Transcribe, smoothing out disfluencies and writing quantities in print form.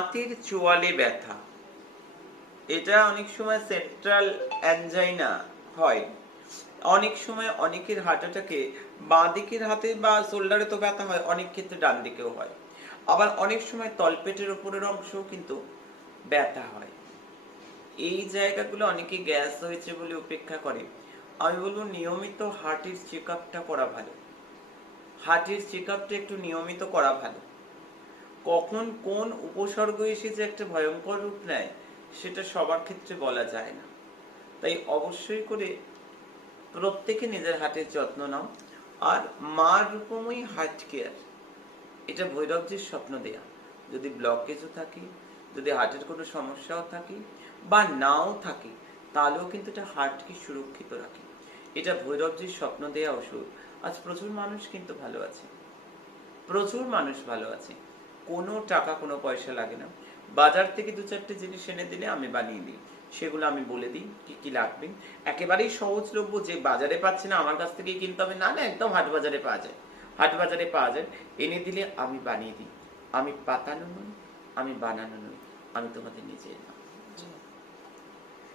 হাতের চোয়ালে ব্যথা, এটা অনেক সময় সেন্ট্রাল অ্যানজাইনা হয়। অনেক সময় অনেকের হার্ট অ্যাটাকে বাঁ দিকের হাতে বা শোল্ডারে তো ব্যথা হয়, অনেক ক্ষেত্রে ডান দিকেও হয়। আবার অনেক সময় তলপেটের উপরের অংশও কিন্তু ব্যথা হয়। এই জায়গাগুলো অনেকে গ্যাস হয়েছে বলে উপেক্ষা করে। আমি বলবো নিয়মিত হার্টের চেক আপটা করা ভালো। হার্টের চেক আপটা একটু নিয়মিত করা ভালো। কখন কোন উপসর্গ এসে যে একটা ভয়ঙ্কর রূপ নেয় সেটা সবার ক্ষেত্রে বলা যায় না। তাই অবশ্যই করে প্রত্যেকে নিজের হার্টের যত্ন নাও। আর মা রূপময়ী হার্ট কেয়ার, এটা ভৈরবজির স্বপ্ন দেয়া। যদি ব্লকেজও থাকে, যদি হার্টের কোনো সমস্যাও থাকে বা নাও থাকে, তাহলেও কিন্তু এটা হার্টকে সুরক্ষিত রাখে। এটা ভৈরবজির স্বপ্ন দেয়া ওষুধ। আজ প্রচুর মানুষ কিন্তু ভালো আছে, প্রচুর মানুষ ভালো আছে। কোনো টাকা কোনো পয়সা লাগে না। বাজার থেকে দু চারটে জিনিস এনে দিলে আমি বানিয়ে দিই, সেগুলো আমি বলে দিই কি কি লাগবে। একেবারেই সহজলভ্য, যে বাজারে পাচ্ছি না আমার কাছ থেকেই কিনতে হবে, না না, একদম হাট বাজারে পাওয়া যায়। হাট বাজারে পাওয়া যায়, এনে দিলে আমি বানিয়ে দিই। আমি পাতানো নই, আমি বানানো নই, আমি তোমাদের নিজের না।